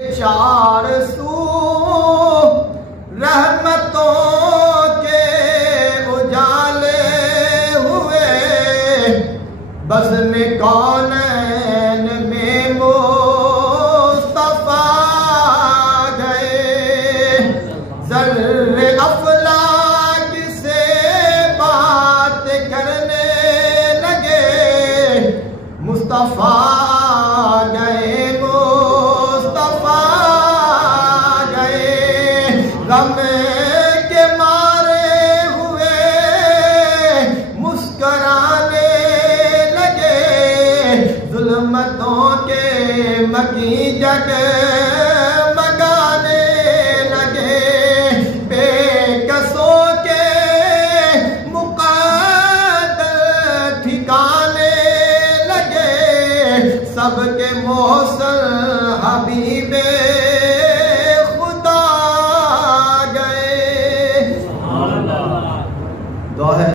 चार सू रहमतों के उजाले हुए, बज़्म कौनैन में मुस्तफा गए। ज़र्रे अफ़लाक से बात करने लगे, मुस्तफा गए, मुस्तफा गए। गम के मारे हुए मुस्कराने लगे, जुल्मतों के मकी जगमगाने लगे। बेकसों के मुक़द्दर ठिकाने लगे, सबके मोहसन हबीबे